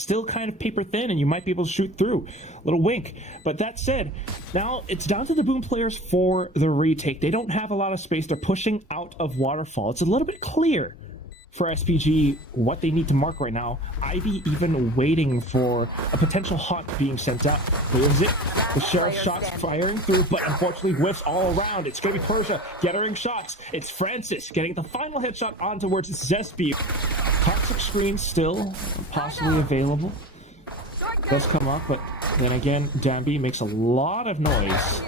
still kind of paper thin and you might be able to shoot through. Little wink. But that said, now it's down to the Boom players for the retake. They don't have a lot of space. They're pushing out of Waterfall. It's a little bit clear for SPG what they need to mark right now. Ivy even waiting for a potential hunt being sent out. There's it. The Sheriff shots firing through, but unfortunately whiffs all around. It's going to be Persia gathering shots. It's Francis getting the final headshot on towards Zesby. Toxic screen still possibly available. Does come up, but then again, Danby makes a lot of noise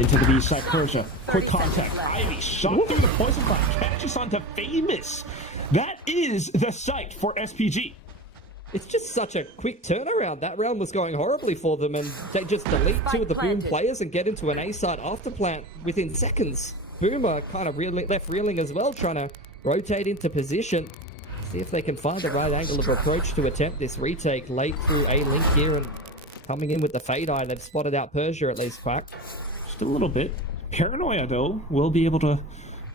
into the B side. Persia, quick contact. Ivy shot through the poison plant, catches onto Famous. That is the site for SPG. It's just such a quick turnaround. That round was going horribly for them, and they just delete two of the Boom players and get into an A-side after plant within seconds. Boom are kind of left reeling as well, trying to rotate into position. See if they can find the right angle of approach to attempt this retake late through A-Link here, and coming in with the Fade Eye. They've spotted out Persia at least, Quack. Just a little bit. Paranoia, though, will be able to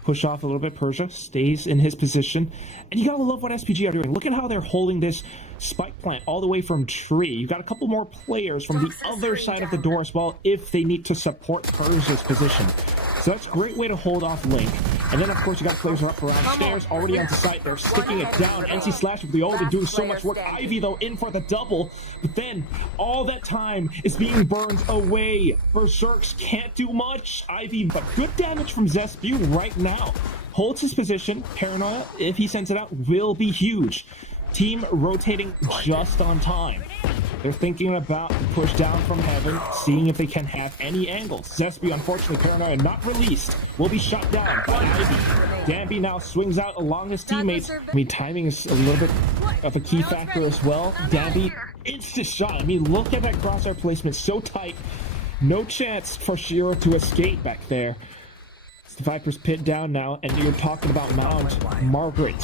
push off a little bit. Persia stays in his position. And you gotta love what SPG are doing. Look at how they're holding this spike plant all the way from tree. You've got a couple more players from the other side of the door as well if they need to support Persia's position. So that's a great way to hold off Link. And then, of course, you got players up around stairs, already onto site. They're sticking it down. NC Slash with the ult and doing so much work. Ivy, though, in for the double. But then, all that time is being burned away. Berserks can't do much. Ivy, but good damage from Zespew right now. Holds his position. Paranoia, if he sends it out, will be huge. Team rotating just on time. They're thinking about push down from heaven, seeing if they can have any angles. Zesby, unfortunately, Paranoia not released, will be shot down by Ivy. Danby now swings out along his teammates. I mean, timing is a little bit of a key factor as well. Danby, instant shot. I mean, look at that crosshair placement, so tight. No chance for Shiro to escape back there. It's the Viper's pit down now, and you're talking about Mount. Margaret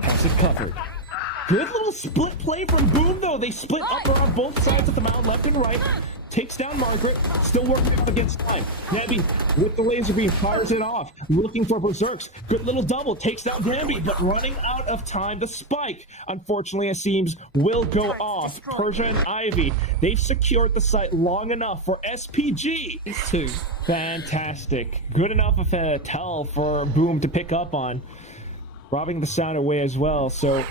has it covered. Good little split play from Boom, though. They split up around both sides of the mound, left and right. Takes down Margaret. Still working up against time. Danby with the laser beam fires it off. Looking for Berserks. Good little double. Takes down Danby, but running out of time. The spike, unfortunately, it seems, will go off. Persia and Ivy, they've secured the site long enough for SPG. These two. Fantastic. Good enough of a tell for Boom to pick up on. Robbing the sound away as well, so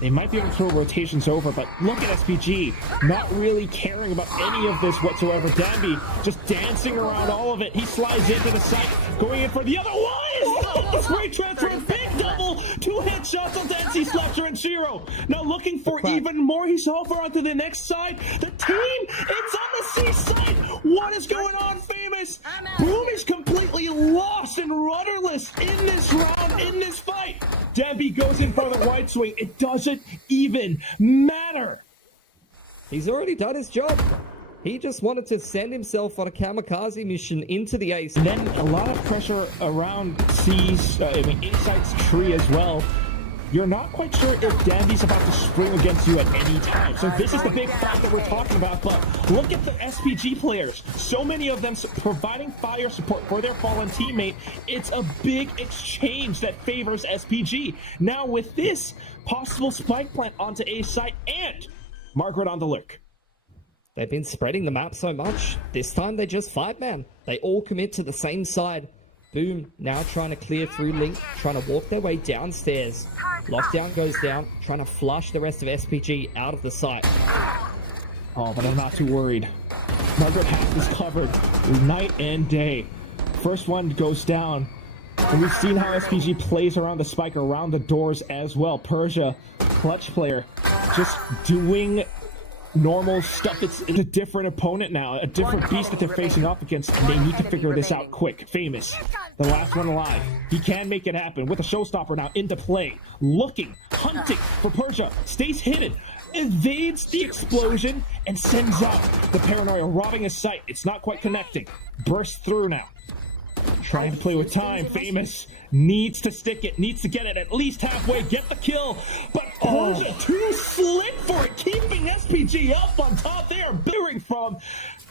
they might be able to throw rotations over, but look at SPG, not really caring about any of this whatsoever. Danby just dancing around all of it. He slides into the site, going in for the other one. Spray transfer, big double, 2 headshots on NC Slasher and Shiro. Now looking for even more. He's over onto the next side. The team, it's on the C side. What is going on, Famous? Boom is completely lost and rudderless in this round, in this fight. Danby goes in for the right swing. It doesn't even matter. He's already done his job. He just wanted to send himself on a kamikaze mission into the ace. And then a lot of pressure around C's, Insight's tree as well. You're not quite sure if Danby's about to spring against you at any time. So this is the big fight that we're talking about. But look at the SPG players. So many of them providing fire support for their fallen teammate. It's a big exchange that favors SPG. Now with this possible spike plant onto A site and Margaret on the lurk. They've been spreading the map so much. This time they just 5-man. They all commit to the same side. Boom, now trying to clear through Link, trying to walk their way downstairs. Lockdown goes down, trying to flush the rest of SPG out of the site. Oh, but I'm not too worried. Margaret has this covered night and day. First one goes down. And we've seen how SPG plays around the spike, around the doors as well. Persia, clutch player, just doing normal stuff. It's a different opponent now, a different beast that they're facing off against, and they need to figure this out quick. Famous, the last one alive. He can make it happen with a showstopper now into play. Looking, hunting for Persia, stays hidden, evades the explosion, and sends out the Paranoia, robbing his sight. It's not quite connecting. Bursts through now. Trying to play with time. Famous needs to stick it, needs to get it at least halfway, get the kill. But Persia too slick for it, keeping SPG up on top there. Bearing from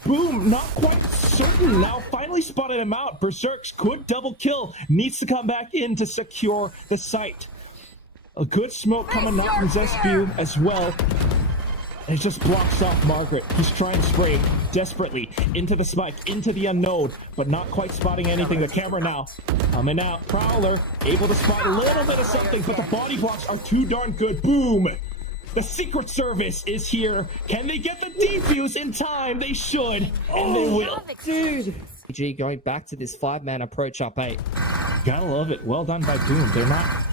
Boom, not quite certain. Now finally spotted him out. Berserks could double kill, needs to come back in to secure the site. A good smoke coming out from Zespew as well. And it just blocks off Margaret. He's trying to spray desperately into the spike, into the unknown, but not quite spotting anything. The camera now coming out. Prowler able to spot a little bit of something, but the body blocks are too darn good. Boom! The Secret Service is here. Can they get the defuse in time? They should, and they will. Dude! G going back to this 5-man approach up 8. Gotta love it. Well done by Boom. They're not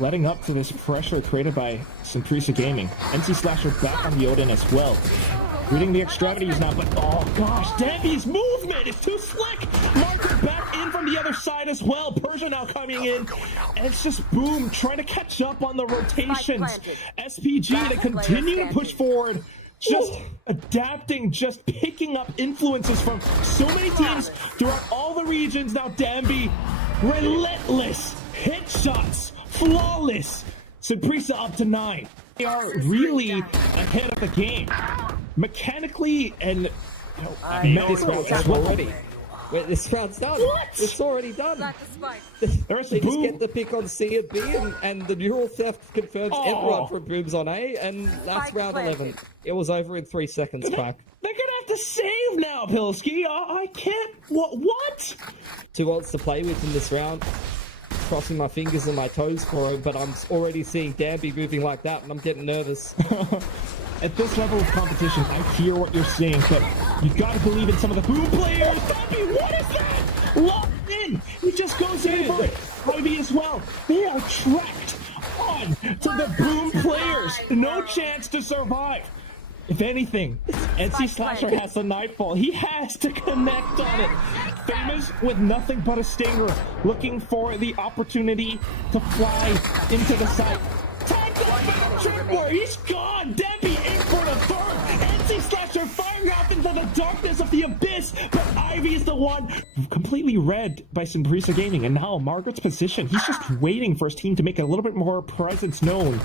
letting up to this pressure created by Prisa Gaming. NC Slasher back on the Odin as well. Reading the extremities now, but oh gosh, Debbie's movement is too slick! Marker back in from the other side as well. Persia now coming in, and it's just Boom trying to catch up on the rotations. SPG, they continue to push forward. Just adapting, just picking up influences from so many teams throughout all the regions. Now Danby, relentless hit shots, flawless. Prisa up to 9. They are really ahead of the game, mechanically and this round's done already. Wait, this round's done. What? It's already done. The rest They of just Boom. get the pick on C and B, and the neural theft confirms everyone from Boom's on A, and that's round 11. It was over in 3 seconds, Quack. They're gonna have to save now, Pilsky. I can't. What? 2 ults to play with in this round. Crossing my fingers and my toes for it, but I'm already seeing Danby moving like that, and I'm getting nervous. At this level of competition, I hear what you're saying, but you gotta believe in some of the Boom players. Danby, what is that? Locked in. He just goes in for it. Ivy as well. They are tracked on to the Boom players. No chance to survive. If anything, NC Slasher has the Nightfall. He has to connect on it. Famous with nothing but a stinger, looking for the opportunity to fly into the site. Tripwire, he's gone! Debbie in for the third! NC Slasher firing off into the darkness of the abyss, but Ivy is the one completely read by Prisa Gaming, and now Margaret's position. He's just waiting for his team to make a little bit more presence known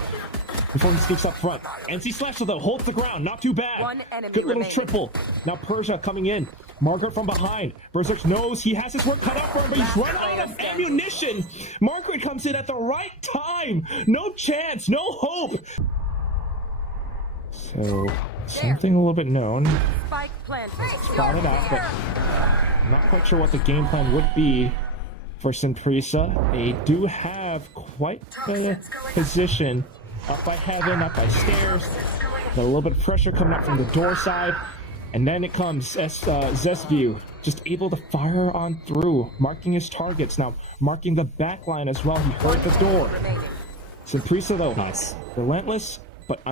before he sneaks up front. NC Slasher, though, holds the ground. Not too bad. Good little triple. Now Persia coming in. Margaret from behind. Berserk knows he has his work cut out for him, but he's run out of ammunition. Margaret comes in at the right time. No chance. No hope. So, something a little bit known. Spotted out, but I'm not quite sure what the game plan would be for Prisa. They do have quite the position. Up by heaven, up by stairs. Got a little bit of pressure coming up from the door side. And then it comes Zesview, just able to fire on through, marking his targets. Now, marking the back line as well. He heard the door. Prisa, though, nice. Relentless, but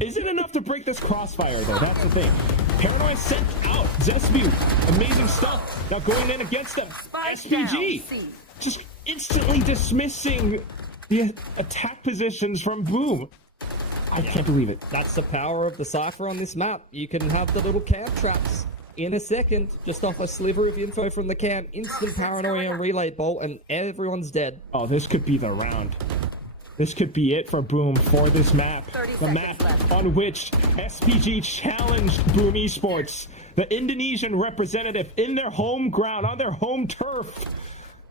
isn't enough to break this crossfire, though. That's the thing. Paranoia sent out. Zesview, amazing stuff. Now going in against them. SPG, just instantly dismissing the attack positions from Boom. I can't believe it. That's the power of the Cypher on this map. You can have the little camp traps in a second, just off a sliver of info from the camp, instant paranoia and relay bolt, and everyone's dead. Oh, this could be the round. This could be it for Boom for this map. The map on which SPG challenged Boom Esports, the Indonesian representative, in their home ground, on their home turf.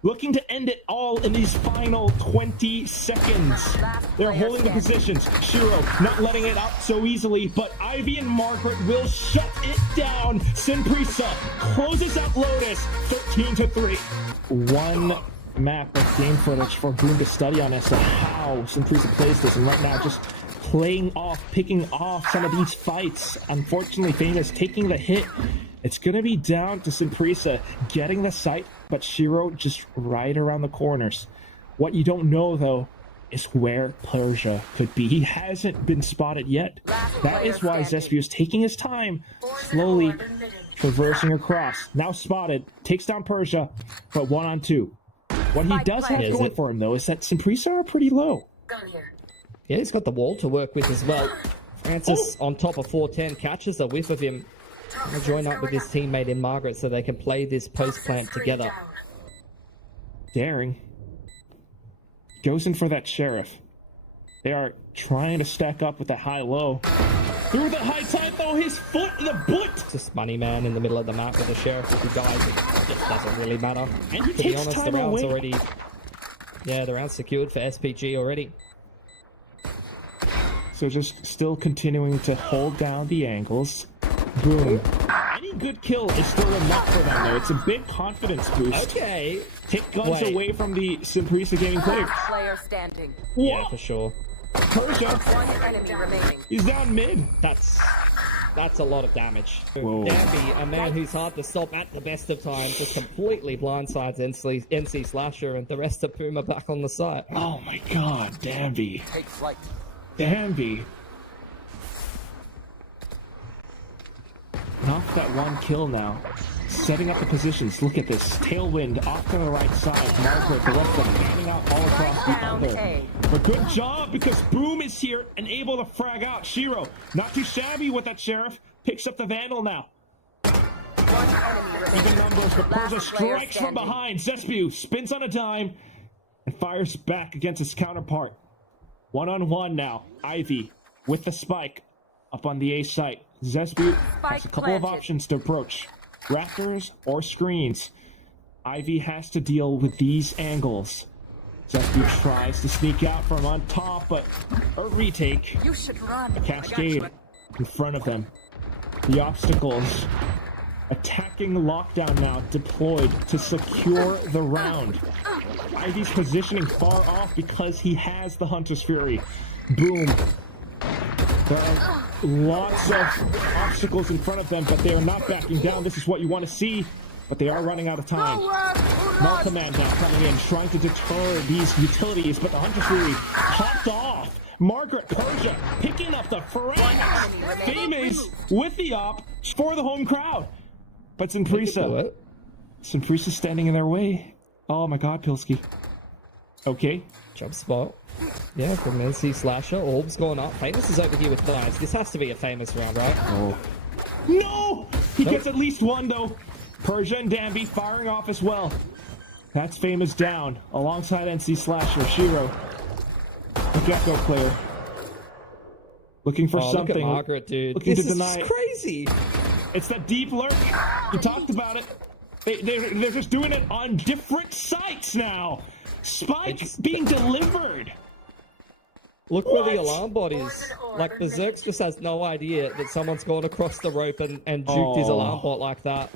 Looking to end it all in these final 20 seconds. They're holding the positions. Shiro not letting it out so easily, but Ivy and Margaret will shut it down. Prisa closes out Lotus 13-3. One map of game footage for Boom to study on as to how Prisa plays this, and right now just playing off, picking off some of these fights. Unfortunately, Famous taking the hit. It's going to be down to Prisa getting the site, but Shiro just right around the corners. What you don't know, though, is where Persia could be. He hasn't been spotted yet. That is why Zesview is taking his time, slowly traversing across. Now spotted, takes down Persia, but 1-on-2. What he does have going for him, though, is that Prisa are pretty low. Yeah, he's got the wall to work with as well. Francis on top of 410 catches a whiff of him. I'll join up with his teammate in Margaret so they can play this post-plant together. Daring. Goes in for that sheriff. They are trying to stack up with the high-low. Through the high tide, though, his foot in the boot! Just money man in the middle of the map with the sheriff. If he dies, it just doesn't really matter. And he to be takes honest, time the round's away. already... Yeah, the round's secured for SPG already. So just still continuing to hold down the angles. Boom. Any good kill is still enough for them, though. It's a big confidence boost. Okay. Take guns away from the Prisa gaming players. Player standing. Yeah, for sure. Persia. One enemy remaining. He's down mid. That's a lot of damage. Whoa. Danby, a man who's hard to stop at the best of times, just completely blindsides NC Slasher and the rest of Puma back on the site. Oh my god, Danby. Take flight. Danby. And off that one kill now. Setting up the positions. Look at this. Tailwind off to the right side. Margaret, the rest of them fanning out all across the other. But good job, because Boom is here and able to frag out. Shiro, not too shabby with that Sheriff. Picks up the Vandal now. Even numbers, but Persia strikes from behind. Zespew spins on a dime and fires back against his counterpart. One-on-one now. Ivy with the spike up on the A site. Zespew has a couple of options to approach. Raptors or screens. Ivy has to deal with these angles. Zespew tries to sneak out from on top, but a retake. You should run. A cascade in front of them. The obstacles. Attacking lockdown now deployed to secure the round. Ivy's positioning far off because he has the Hunter's Fury. Boom. There are lots of obstacles in front of them, but they are not backing down. This is what you want to see, but they are running out of time. Multiman now coming in, trying to deter these utilities, but the Hunter's Fury popped off. Margaret Persia picking up the frag. Famous with the op for the home crowd. But Prisa standing in their way. Oh my god, Pilski. Okay. Jump spot. Yeah, from NC Slasher. Orb's going up. Famous is over here with knives. This has to be a Famous round, right? Oh. No! He gets at least one, though. Persia and Danby firing off as well. That's Famous down, alongside NC Slasher, Shiro. The Gecko player. Looking for something. Look at Margaret, dude. Looking this to is deny. Just crazy. It's that deep lurk. You talked about it. They're just doing it on different sites now. Spike being delivered. Look where the alarm bot is. Like, Berserk's just has no idea that someone's gone across the rope and juked his alarm bot like that.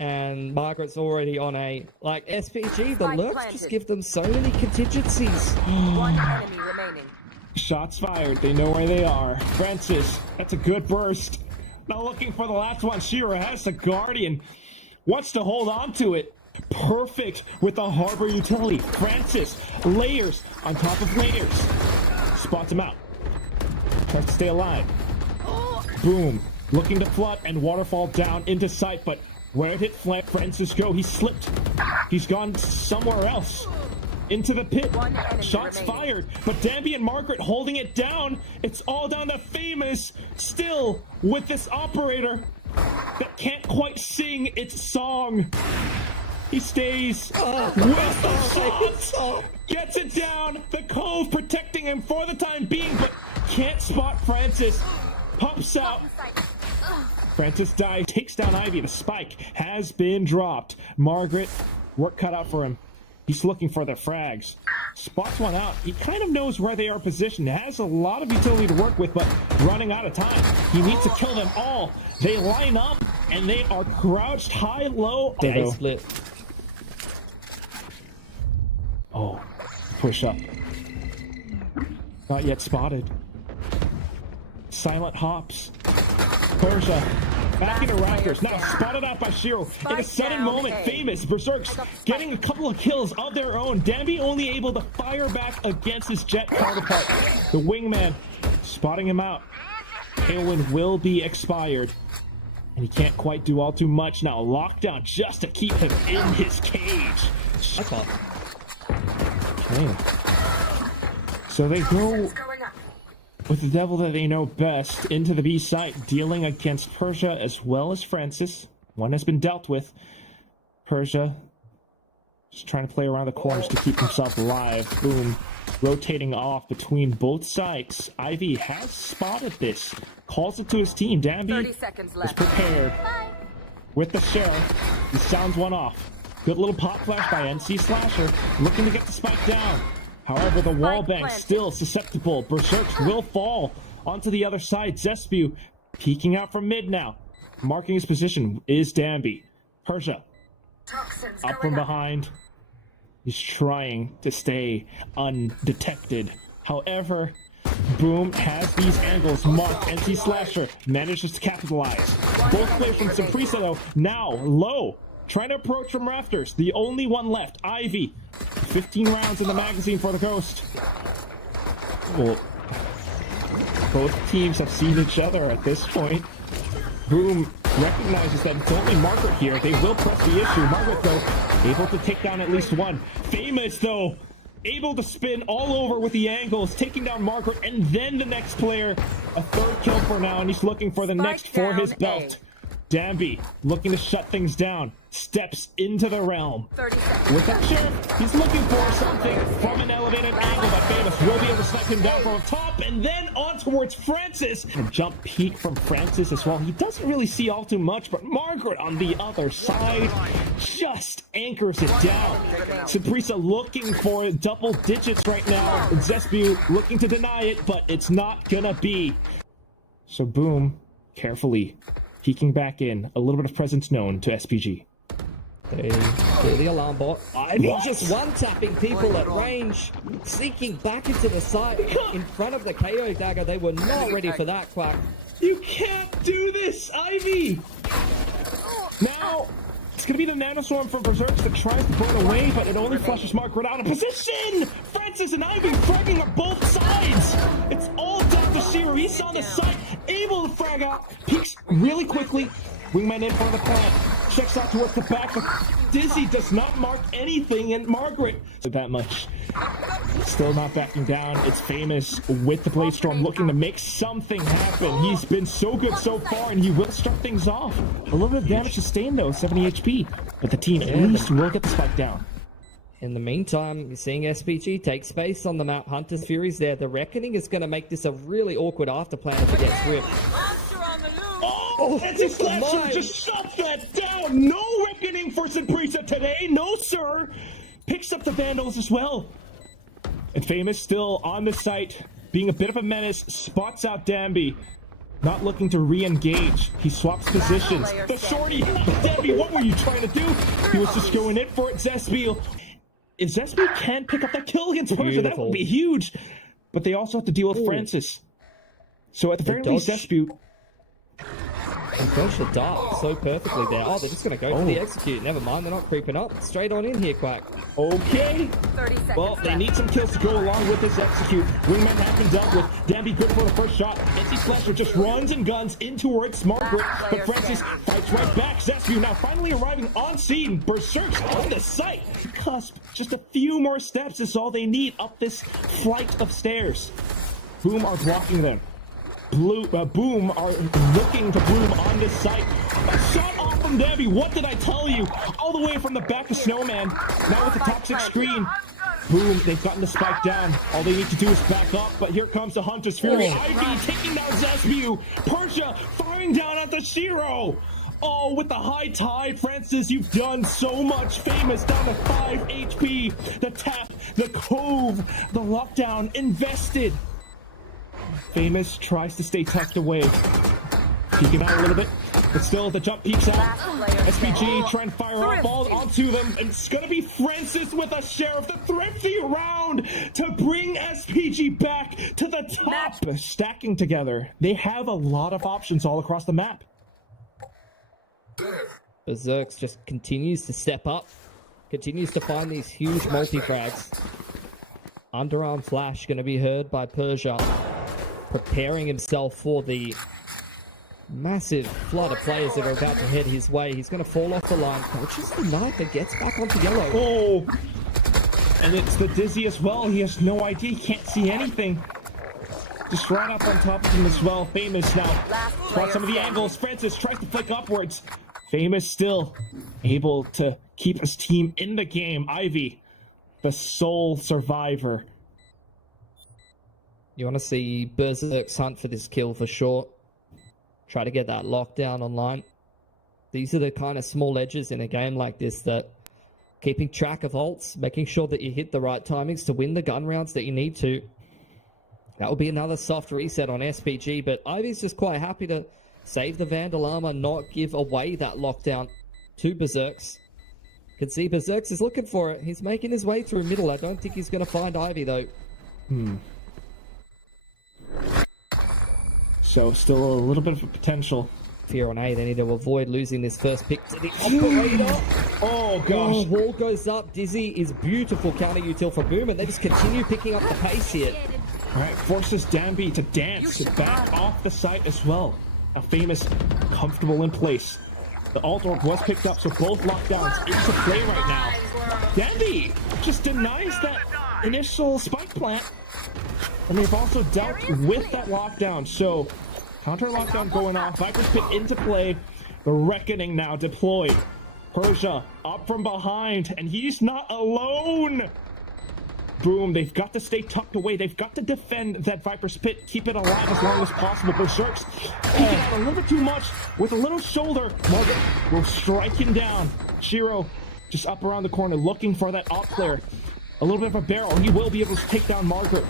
And Margaret's already on a... Like, SPG, the lurks just give them so many contingencies. One enemy remaining. Shots fired. They know where they are. Francis, that's a good burst. Now looking for the last one. Shira has the Guardian. Wants to hold on to it. Perfect with the Harbor utility. Francis, layers on top of layers. Spots him out. Tries to stay alive. Boom. Looking to flood and waterfall down into sight, but where did Francis go? He slipped. He's gone somewhere else. Into the pit. Shots fired, but Danby and Margaret holding it down. It's all down to Famous, still with this operator that can't quite sing its song. He stays with the shots, gets it down. The Cove protecting him for the time being, but can't spot Francis. Pops out. Francis dies, takes down Ivy. The spike has been dropped. Margaret, work cut out for him. He's looking for their frags. Spots one out. He kind of knows where they are positioned. Has a lot of utility to work with, but running out of time. He needs to kill them all. They line up, and they are crouched high-low. Day split. Oh, push up. Not yet spotted. Silent hops. Persia back into Raptors. Now spotted out by Shiro. In a sudden moment, Famous Berserks getting a couple of kills of their own. Danby only able to fire back against his jet counterpart. The wingman spotting him out. Tailwind will be expired. And he can't quite do all too much now. Lockdown just to keep him in his cage. That's hot. Okay. So they go with the devil that they know best into the B site, dealing against Persia as well as Francis. One has been dealt with. Persia just trying to play around the corners to keep himself alive. Boom. Rotating off between both sites. Ivy has spotted this. Calls it to his team. Danby is prepared. With the sheriff. He sounds one off. Good little pop flash by NC Slasher. Looking to get the spike down. However, the wall Spike bank planted. still susceptible. Berserks will fall onto the other side. Zespu peeking out from mid now. Marking his position is Danby. Persia up from behind. He's trying to stay undetected. However, Boom has these angles marked. NC Slasher manages to capitalize. Both players from Prisa though now low, trying to approach from rafters. The only one left, Ivy. 15 rounds in the magazine for the Ghost. Well, both teams have seen each other at this point. Boom recognizes that it's only Margaret here. They will press the issue. Margaret, though, able to take down at least one. Famous, though, able to spin all over with the angles, taking down Margaret, and then the next player. A third kill for now, and he's looking for the next for his belt. Danby looking to shut things down. Steps into the realm. 30 seconds. With that sheriff, he's looking for something from an elevated angle, but Famous will be able to snipe him down from top, and then on towards Francis. A jump peek from Francis as well. He doesn't really see all too much, but Margaret on the other side just anchors it down. Saprisa looking for double digits right now. Zespu looking to deny it, but it's not gonna be. So Boom, carefully peeking back in. A little bit of presence known to SPG. They clear the alarm bot. Ivy just one-tapping people at range, sneaking back into the site in front of the KO dagger. They were not ready for that, Quack. You can't do this, Ivy! Now, it's gonna be the Nanoswarm from Berserks that tries to burn away, but it only flushes Margaret out of position! Francis and Ivy fragging on both sides! It's all Dr. Shiro. He's on the site, able to frag out, peeks really quickly. Wingman in front of the plant, checks out towards the back, but Dizzy does not mark anything, and Margaret that much. Still not backing down. It's Famous with the Blade Storm looking to make something happen. He's been so good so far, and he will start things off. A little bit of damage sustained though, 70 HP, but the team at least will get the spike down. In the meantime, you're seeing SPG take space on the map. Hunter's Fury's there. The Reckoning is going to make this a really awkward afterplan if it gets ripped. Oh, and just Slasher just shuts that down. No Reckoning for Saprisa today. No, sir. Picks up the Vandals as well. And Famous still on the site, being a bit of a menace. Spots out Danby. Not looking to re-engage. He swaps positions. The shorty. Danby, what were you trying to do? He was just going in for it. Zespu. If Zespu can pick up that kill against Persia, that would be huge. But they also have to deal with Francis. So at the very least, Zespu. And dodge the dart so perfectly there. Oh, they're just going to go for the execute. Never mind, they're not creeping up. Straight on in here, Quack. Okay. 30 seconds Well, they need some kills to go along with this execute. Wingman has been dealt with. Danby good for the first shot. NC Slasher just runs and guns in towards Margaret. But Francis fights right back. Zespu now finally arriving on scene. Berserks on the site. Cusp. Just a few more steps is all they need up this flight of stairs. Boom are blocking them. Boom are looking to Bloom on this site. A shot off from Danby. What did I tell you? All the way from the back of Snowman. Now with the toxic screen. Boom, they've gotten the spike down. All they need to do is back up, but here comes the Hunter's Fury. Ivy taking down Zespu. Persia firing down at the Shiro. Oh, with the high tide, Francis, you've done so much. Famous down to 5 HP. The tap, the cove, the lockdown, invested. Famous tries to stay tucked away. Peeking out a little bit, but still the jump peeks out. SPG trying to fire off balls onto them, and it's gonna be Francis with a Sheriff, the thrifty round to bring SPG back to the top. Stacking together, they have a lot of options all across the map. Berserks just continues to step up, continues to find these huge multi-frags. Underarm flash going to be heard by Persia, preparing himself for the massive flood of players that are about to head his way. He's going to fall off the line, touches the knife and gets back onto yellow. Oh, and it's the Dizzy as well. He has no idea, he can't see anything. Just right up on top of him as well. Famous now spots some of the angles. Francis tries to flick upwards. Famous still able to keep his team in the game. Ivy, the sole survivor. You want to see Berserk's hunt for this kill for sure. Try to get that lockdown online. These are the kind of small edges in a game like this that keeping track of ults, making sure that you hit the right timings to win the gun rounds that you need to. That will be another soft reset on SPG, but Ivy's just quite happy to save the Vandal armor, not give away that lockdown to Berserks. Can see Berserks is looking for it. He's making his way through middle. I don't think he's going to find Ivy, though. So still a little bit of a potential. Fear on A, they need to avoid losing this first pick to the operator. Oh, gosh. Oh, wall goes up. Dizzy is beautiful counter util for Boom, and they just continue picking up the pace here. All right, forces Danby to dance back off the site as well. Now, Famous comfortable in place. The alt orb was picked up, so both lockdowns into play right now. Danby just denies that initial spike plant, and they've also dealt with that lockdown. So counter lockdown going off, Viper's Pit into play, the Reckoning now deployed. Persia up from behind, and he's not alone. Boom, they've got to stay tucked away. They've got to defend that Viper's Pit, keep it alive as long as possible. Berserk's peeking out a little bit too much with a little shoulder. Margaret will strike him down. Shiro just up around the corner looking for that op player. A little bit of a barrel, and he will be able to take down Margaret.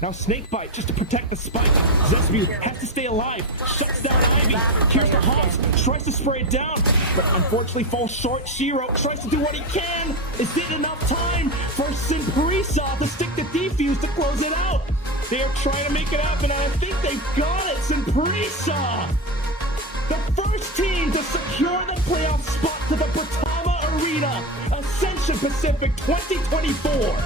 Now Snakebite just to protect the spike. Zesbu has to stay alive. Shuts down Ivy. Here's the Hogs. Tries to spray it down, but unfortunately falls short. Shiro tries to do what he can. Is it enough time for Prisa to stick the defuse to close it out? They are trying to make it happen, and I think they've got it. Prisa, the first team to secure the playoff spot to the Prisa Arena, Ascension Pacific 2024.